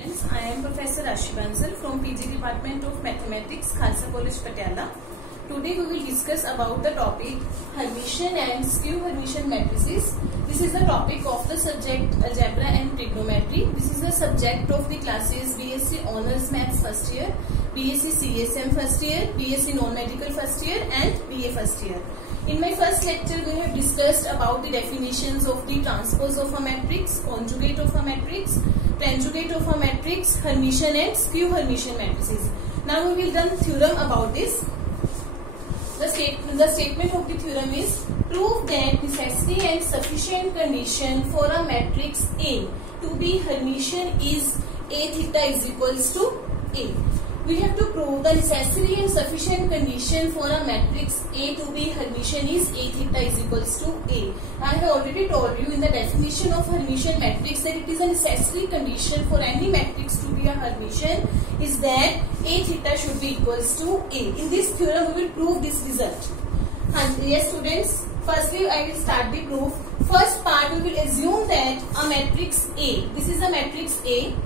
Friends, I am Professor Rashi Bansal from PG Department of Mathematics, Khalsa College, Patiala. Today we will discuss about the topic Hermitian and skew Hermitian matrices. This is the topic of the subject Algebra and Trigonometry. This is the subject of the classes BSc Honours Maths first year, BSc CSM first year, BSc Non-Medical first year and BA first year. In my first lecture we have discussed about the definitions of the transpose of a matrix, conjugate of a matrix, conjugate of a matrix, Hermitian and skew Hermitian matrices. Now we will done theorem about this. The statement of the theorem is prove that necessary and sufficient condition for a matrix A to be Hermitian is A theta is equals to A. We have to prove the necessary and sufficient condition for a matrix A to be Hermitian is A theta is equals to A. I have already told you in the definition of Hermitian matrix that it is a necessary condition for any matrix to be a Hermitian is that A theta should be equals to A. In this theorem we will prove this result. And yes students, firstly I will start the proof. First part we will assume that a matrix A, this is a matrix A,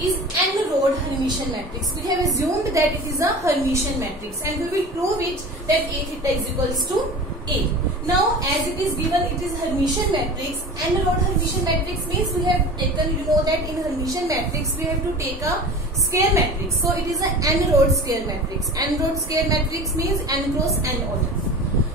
is n-rod Hermitian matrix. We have assumed that it is a Hermitian matrix and we will prove it that A theta is equals to A. Now as it is given it is Hermitian matrix, n-rod Hermitian matrix means we have taken, you know that in Hermitian matrix we have to take a square matrix. So it is a n-rod square matrix. N-rod square matrix means n cross n order.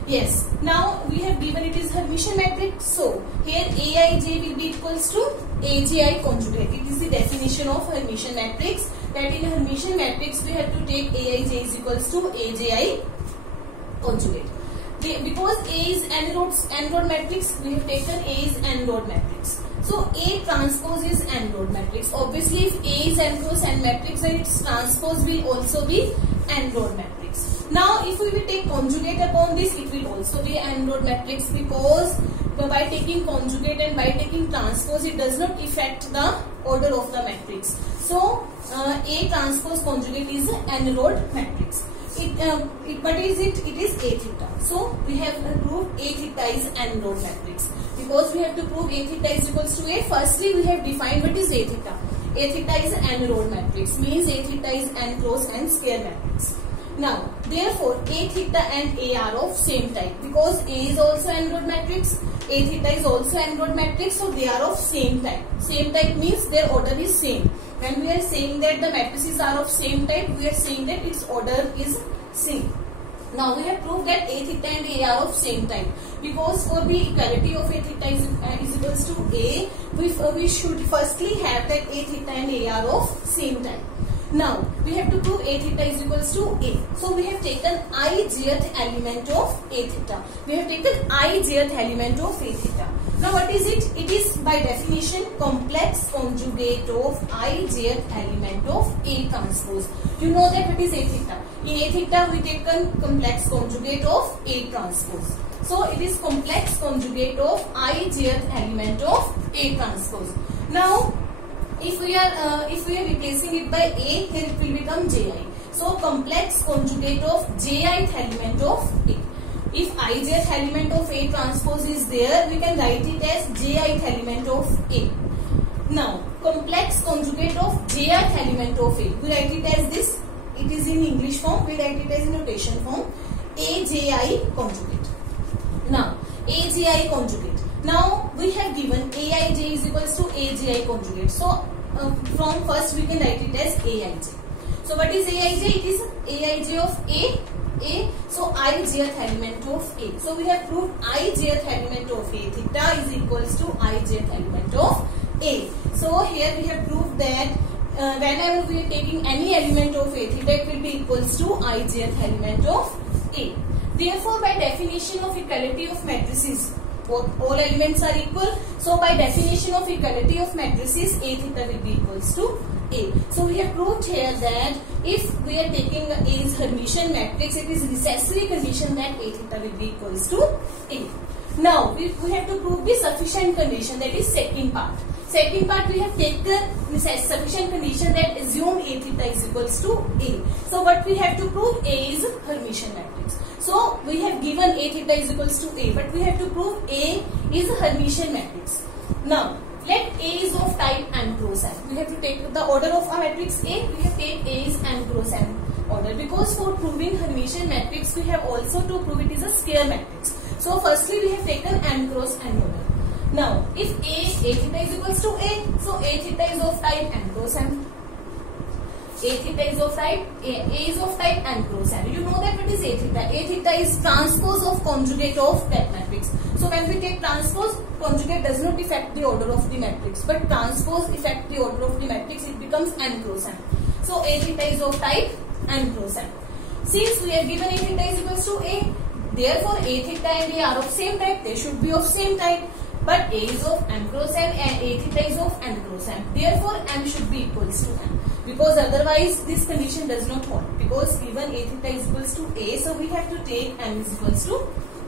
Yes. Now we have given it is Hermitian matrix. So here Aij will be equals to Aj conjugate. It is the definition of Hermitian matrix. That in Hermitian matrix we have to take Aij is equals to Aj conjugate. Because A is n-rod matrix, we have taken A is n-rod matrix. So A transpose is n-rod matrix. Obviously, if A is n cross n matrix, then its transpose will also be n-rod matrix. Now, if we will take conjugate upon this, it will also be n-rod matrix because by taking conjugate and by taking transpose, it does not affect the order of the matrix. So, A transpose conjugate is an n-rod matrix. But is it? It is A theta. So we have proved A theta is n-rod matrix. Because we have to prove A theta is equals to A, firstly we have defined what is A theta. A theta is n-rod matrix, means A theta is n cross n square matrix. Now, therefore, A theta and A are of same type. Because A is also n-rod matrix, A theta is also n-rod matrix, so they are of same type. Same type means their order is same. When we are saying that the matrices are of same type, we are saying that its order is same. Now we have proved that A theta and A are of same type. Because for the equality of A theta is equals to A, we should firstly have that A theta and A are of same type. Now we have to prove A theta is equals to A. So we have taken ijth element of A theta. We have taken ijth element of A theta. Now what is it? It is by definition complex conjugate of ijth element of A transpose. You know that what is A theta. In A theta we taken complex conjugate of A transpose. So it is complex conjugate of ijth element of A transpose. Now if we are replacing it by A, here it will become Ji. So complex conjugate of Jith element of A. If ijth element of A transpose is there, we can write it as Jith element of A. Now complex conjugate of Jth element of A, we write it as this. It is in English form. We write it as in notation form. Aji conjugate. Now Aji conjugate. Now we have given Aij is equals to Aji conjugate. So from first we can write it as Aij. So what is Aij? It is Aij of A. So ijth element of A. So we have proved ijth element of A theta is equals to ijth element of A. So here we have proved that whenever we are taking any element of A theta, it will be equals to ijth element of A. Therefore, by definition of equality of matrices, all elements are equal. So by definition of equality of matrices, A theta will be equals to A. So we have proved here that if we are taking A's Hermitian matrix, it is necessary condition that A theta will be equals to A. Now we have to prove the sufficient condition, that is second part. Second part we have taken sufficient condition that assume A theta is equals to A. So what we have to prove? A is Hermitian matrix. So we have given A theta is equals to A, but we have to prove A is a Hermitian matrix. Now Let A is of type n cross n. We have to take the order of a matrix A. We have take A is n cross n order, because for proving Hermitian matrix we have also to prove it is a square matrix. So firstly we have taken n cross n order. Now if A theta is equals to A, so A theta is of type n cross n. A theta is of type A is of type n cross n. You know that what is A theta? A theta is transpose of conjugate of that matrix. So when we take transpose, conjugate does not affect the order of the matrix, but transpose affect the order of the matrix. It becomes n cross n. So A theta is of type n cross n. Since we have given A theta is equals to A, therefore A theta and A are of same type. They should be of same type. But A is of n cross n and A theta is of n cross n. Therefore n should be equals to n. Because otherwise this condition does not hold. Because given A theta is equals to A, so we have to take n is equals to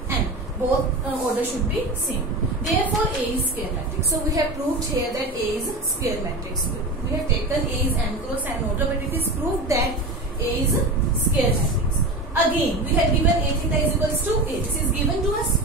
n. Both order should be same. Therefore A is square matrix. So we have proved here that A is square matrix. We have taken A is n cross n order, but it is proved that A is square matrix. Again, we have given A theta is equals to A. This is given to us.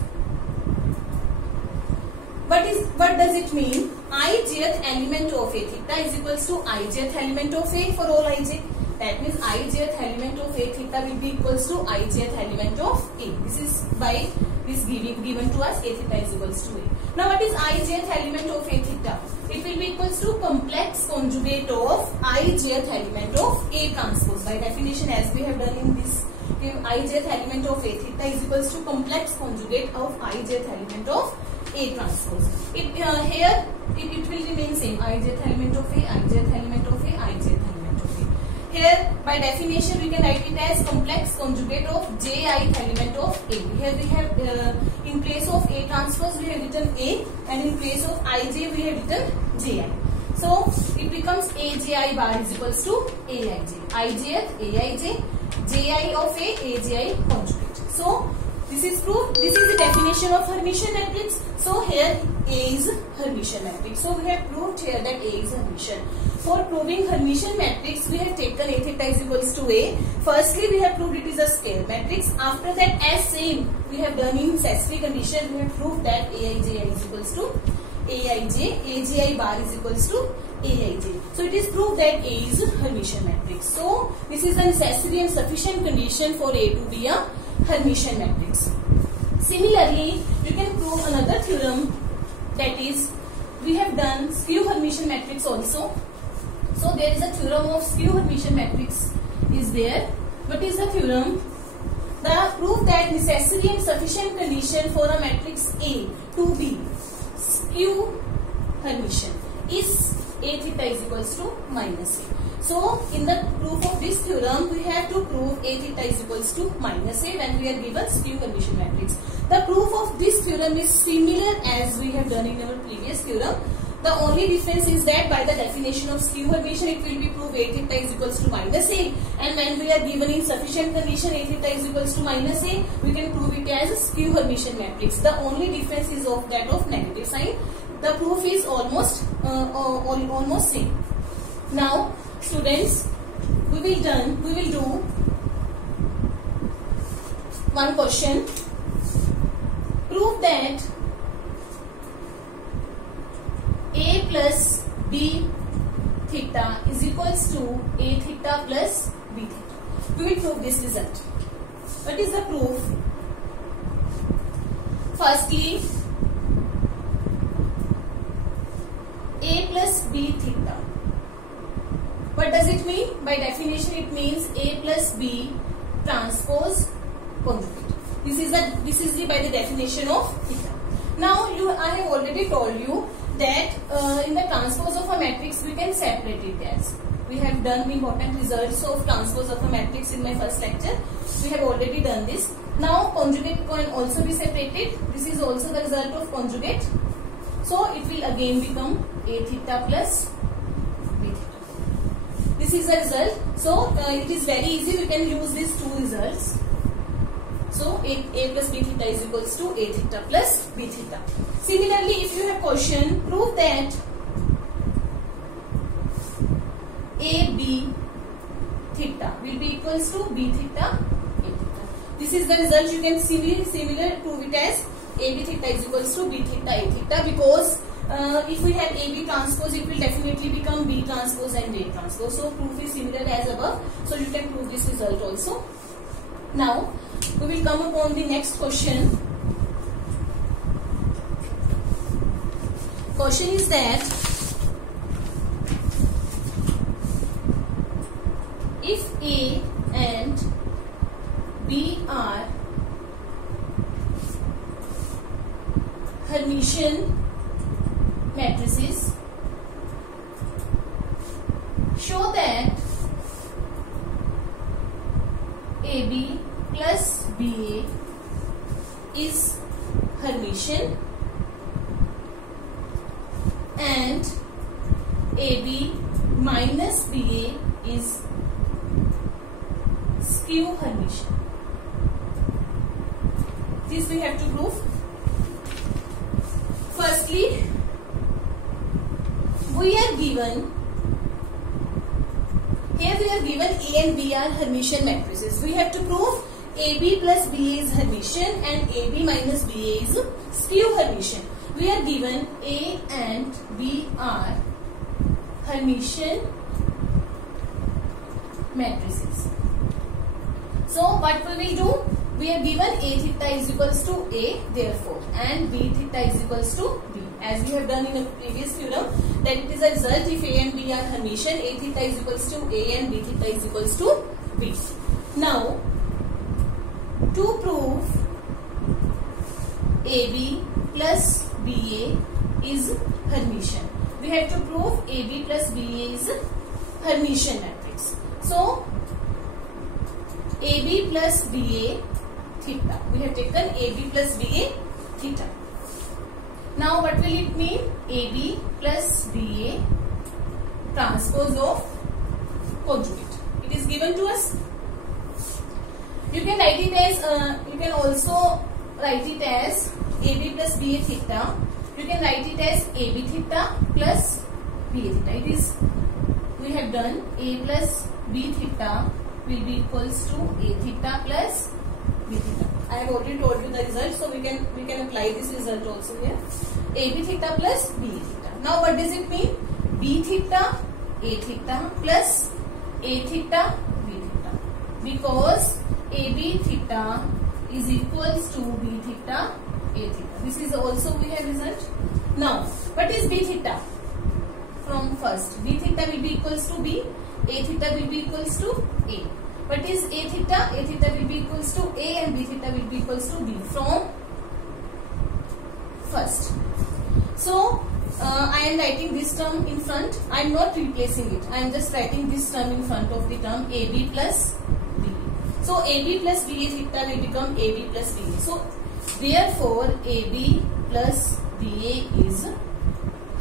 What does it mean? Ijth element of A theta is equals to ijth element of A for all ij. That means ijth element of A theta will be equals to ijth element of A. This is by this given to us A theta is equals to A. Now what is ijth element of A theta? It will be equals to complex conjugate of ijth element of A transpose. By definition, as we have done in this, ijth element of A theta is equals to complex conjugate of ijth element of A transpose. Here it will remain same. Ijth element of A, ijth element of A, ijth element of A. Here by definition we can write it as complex conjugate of Ji element of A. Here we have in place of A transpose we have written A, and in place of Ij we have written Ji. So it becomes Aji bar is equals to Aij. Ijth Aij, Ji of A, Aji conjugate. So this is proved. This is the definition of Hermitian matrix. So here A is Hermitian matrix. So we have proved here that A is Hermitian. For proving Hermitian matrix, we have taken A theta is equals to A. Firstly, we have proved it is a square matrix. After that, as same we have done in necessary condition, we have proved that Aij is equals to Aij, Aji bar is equals to Aij. So it is proved that A is Hermitian matrix. So this is the necessary and sufficient condition for A to be a Hermitian matrix. Similarly, you can prove another theorem, that is, we have done skew Hermitian matrix also. So there is a theorem of skew Hermitian matrix is there. What is the theorem? The proof that necessary and sufficient condition for a matrix A to be skew Hermitian is A theta is equals to minus A. So in the proof of this theorem, we have to prove A theta is equals to minus A when we are given skew Hermitian matrix. The proof of this theorem is similar as we have done in our previous theorem. The only difference is that by the definition of skew Hermitian, it will be proved A theta is equals to minus A, and when we are given in sufficient condition A theta is equals to minus A, we can prove it as a skew Hermitian matrix. The only difference is of that of negative sign. The proof is almost same. Now students, we will do one question. Prove that A plus B theta is equals to A theta plus B theta. We will prove this result. What is the proof? Firstly, A plus B theta. What does it mean? By definition, it means A plus B transpose conjugate. This is by the definition of theta. Now I have already told you that in the transpose of a matrix we can separate it as. We have done important results of transpose of a matrix in my first lecture. We have already done this. Now conjugate can also be separated. This is also the result of conjugate. So it will again become A theta plus B theta. This is the result. So it is very easy. We can use these two results. So A plus B theta is equals to A theta plus B theta. Similarly, if you have question, prove that AB theta will be equals to B theta A theta. This is the result. You can similar prove it as AB theta is equals to B theta A theta, because if we have AB transpose, it will definitely become B transpose and A transpose. So proof is similar as above. So you can prove this result also. Now we will come upon the next question. Question is that if A and B are Hermitian matrices, show that AB plus BA is Hermitian and AB minus BA is skew Hermitian. This we have to prove. Firstly, we are given A and B are Hermitian matrices. We have to prove AB plus BA is Hermitian and AB minus BA is skew Hermitian. We are given A and B are Hermitian matrices. So what we will do? We are given A theta is equals to A, therefore, and B theta is equals to B. As we have done in a previous theorem, that it is a result if A and B are Hermitian, A theta is equals to A and B theta is equals to B. Now, to prove AB plus BA is Hermitian, we have to prove AB plus BA is Hermitian matrix. So, AB plus BA theta. We have taken AB plus BA theta. Now what will it mean? AB plus BA transpose of conjugate. It is given to us. You can write it as, you can also write it as AB plus BA theta. You can write it as AB theta plus BA theta. It is, we have done A plus B theta will be equals to A theta plus B theta. I have already told you the result, so we can apply this result also here. AB theta plus B theta. Now what does it mean? B theta A theta plus A theta B theta, because AB theta is equals to B theta A theta. This is also we have result. Now what is B theta? From first, B theta will be equals to B, A theta will be equals to A. What is A theta? A theta will be equals to A and B theta will be equals to B from first. So, I am writing this term in front. I am not replacing it. I am just writing this term in front of the term AB plus BA. So, AB plus BA theta will become AB plus BA. So, therefore, AB plus BA is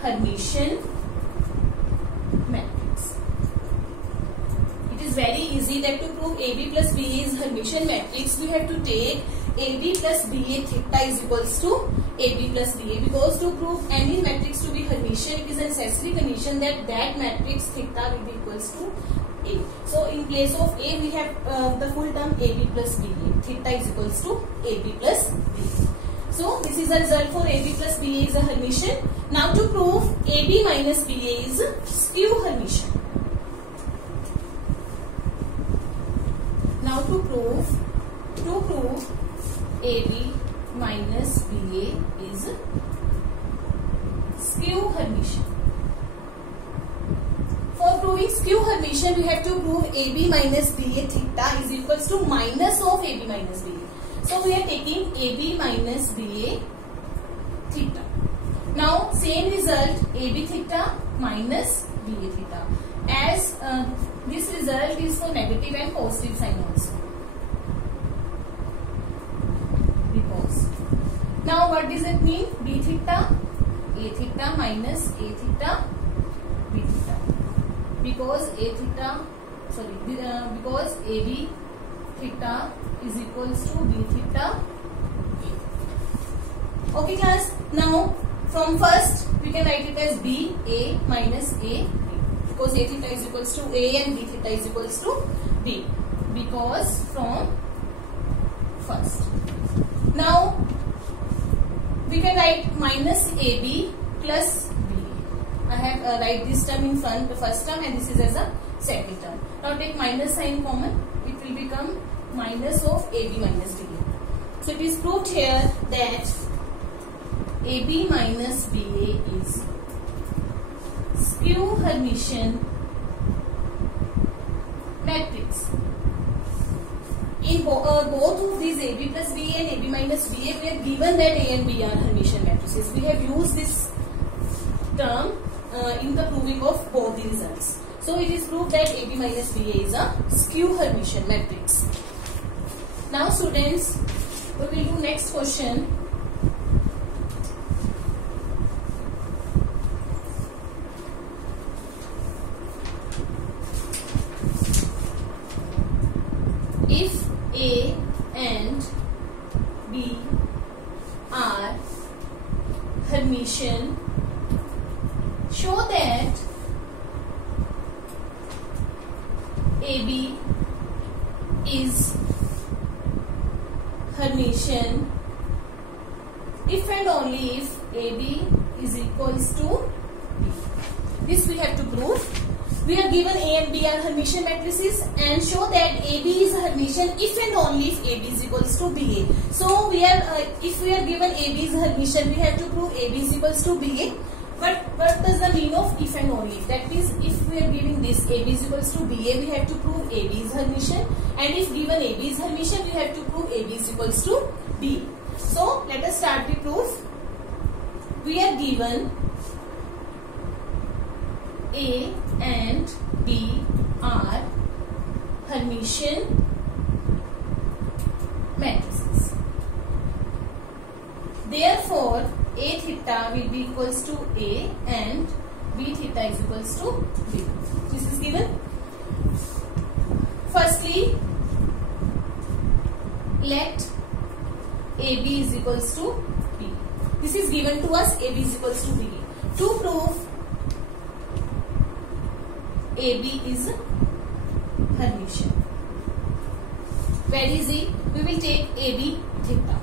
Hermitian matrix. It is very easy that to prove AB plus BA is Hermitian matrix, we have to take AB plus BA theta is equals to AB plus BA, because to prove any matrix to be Hermitian, it is a necessary condition that that matrix theta will be equals to A. So in place of A, we have the full term AB plus BA. Theta is equals to AB plus BA. So this is the result for AB plus BA is a Hermitian. Now to prove AB minus BA is skew Hermitian. Now to prove AB minus BA is skew Hermitian. For proving skew Hermitian, we have to prove AB minus BA theta is equals to minus of AB minus BA. So we are taking AB minus BA theta. Now same result, AB theta minus BA theta. As this result is for negative and positive sign also. Because now what does it mean? B theta, A theta minus A theta, B theta. Because A theta, sorry, because AB theta is equals to B theta. Okay class, now from first we can write it as B A minus A B, because A theta is equals to A and B theta is equals to B, because from first. Now we can write minus AB plus BA. I have write this term in front, the first term, and this is as a second term. Now take minus sign common. It will become minus of AB minus BA. So it is proved here that AB minus BA is skew Hermitian matrix. In both of these AB plus BA and AB minus BA, we are given that A and B are Hermitian matrices. We have used this term in the proving of both the results. So it is proved that AB minus BA is a skew Hermitian matrix. Now students, we will do next question. If A and B are Hermitian, show that AB is Hermitian if and only if AB is equals to B. This we have to prove. We are given A and B are Hermitian matrices, and show that AB is Hermitian if and only if AB is equals to BA. So we are if we are given AB is Hermitian, we have to prove AB is equals to BA. But what does the mean of if and only? That means if we are giving this AB is equals to BA, we have to prove AB is Hermitian, and if given AB is Hermitian, we have to prove AB is equals to B. So let us start the proof. We are given A and B are Hermitian matrices. Therefore, A theta will be equals to A and B theta is equals to B. This is given. Firstly, let AB is equals to B. This is given to us, AB is equals to B. To prove AB is Hermitian, very easy. We will take AB theta.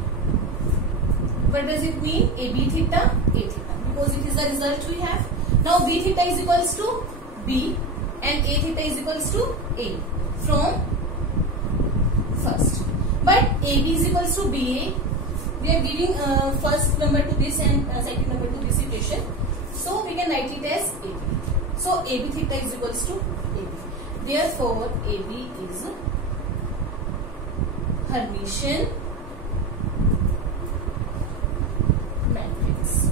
What does it mean? AB theta, A theta, because it is the result we have. Now B theta is equals to B and A theta is equals to A from first. But AB is equals to BA. We are giving first number to this and second number to this equation. So we can write it as AB. So AB theta is equals to AB. Therefore AB is Hermitian matrix.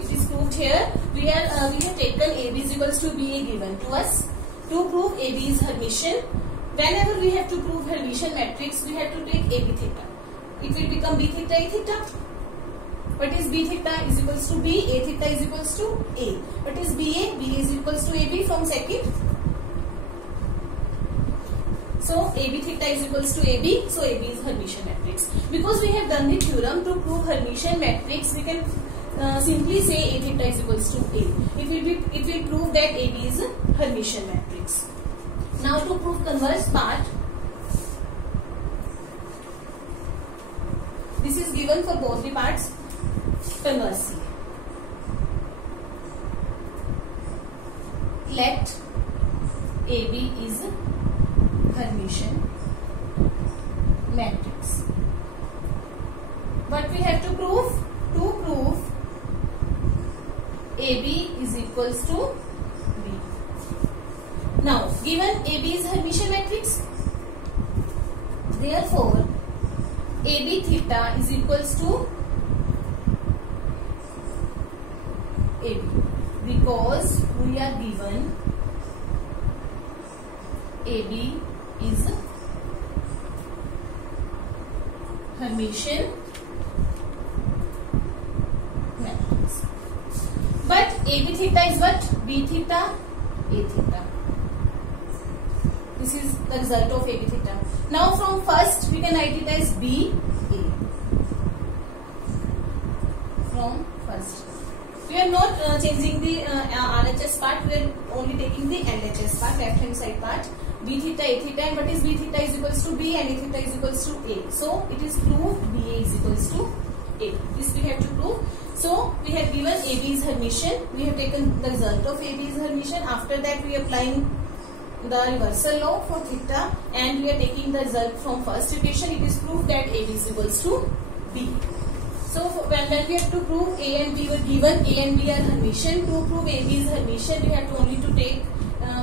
It is proved here. We have taken AB is equals to BA given to us. To prove AB is Hermitian, whenever we have to prove Hermitian matrix, we have to take AB theta. It will become B theta, A theta. What is B theta is equals to B, A theta is equals to A. What is BA? BA is equals to AB from second. So AB theta is equals to AB. So AB is Hermitian matrix. Because we have done the theorem to prove Hermitian matrix, we can simply say A theta is equals to A. It will prove that AB is Hermitian matrix. Now to prove converse part, this is given for both the parts. Conversely, let AB is Hermitian matrix. What we have to prove? To prove AB is equals to B. Now, given AB is Hermitian matrix, therefore AB theta is equals to AB, because we are given AB is Hermitian matrix. But AB theta is what? B theta, A theta. This is the result of AB theta. Now from first we can write it as B, A. From first. We are not changing the RHS part, we are only taking the LHS part, left hand side part. B theta, A theta, and what is B theta is equals to B and A theta is equals to A. So it is proved BA is equals to A. This we have to prove. So we have given AB is Hermitian. We have taken the result of AB is Hermitian. After that we are applying the reversal law for theta, and we are taking the result from first equation. It is proved that AB is equals to B. So when we have to prove A and B were given, A and B are Hermitian. To prove AB is Hermitian, we have to only to take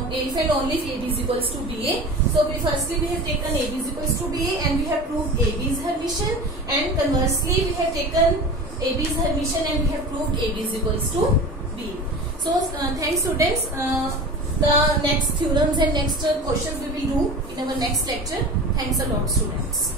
if and only if AB is equals to BA. So firstly we have taken AB is equals to BA, and we have proved AB is Hermitian, and conversely we have taken AB is Hermitian and we have proved AB is equals to B. So thanks students. The next theorems and next questions we will do in our next lecture. Thanks a lot students.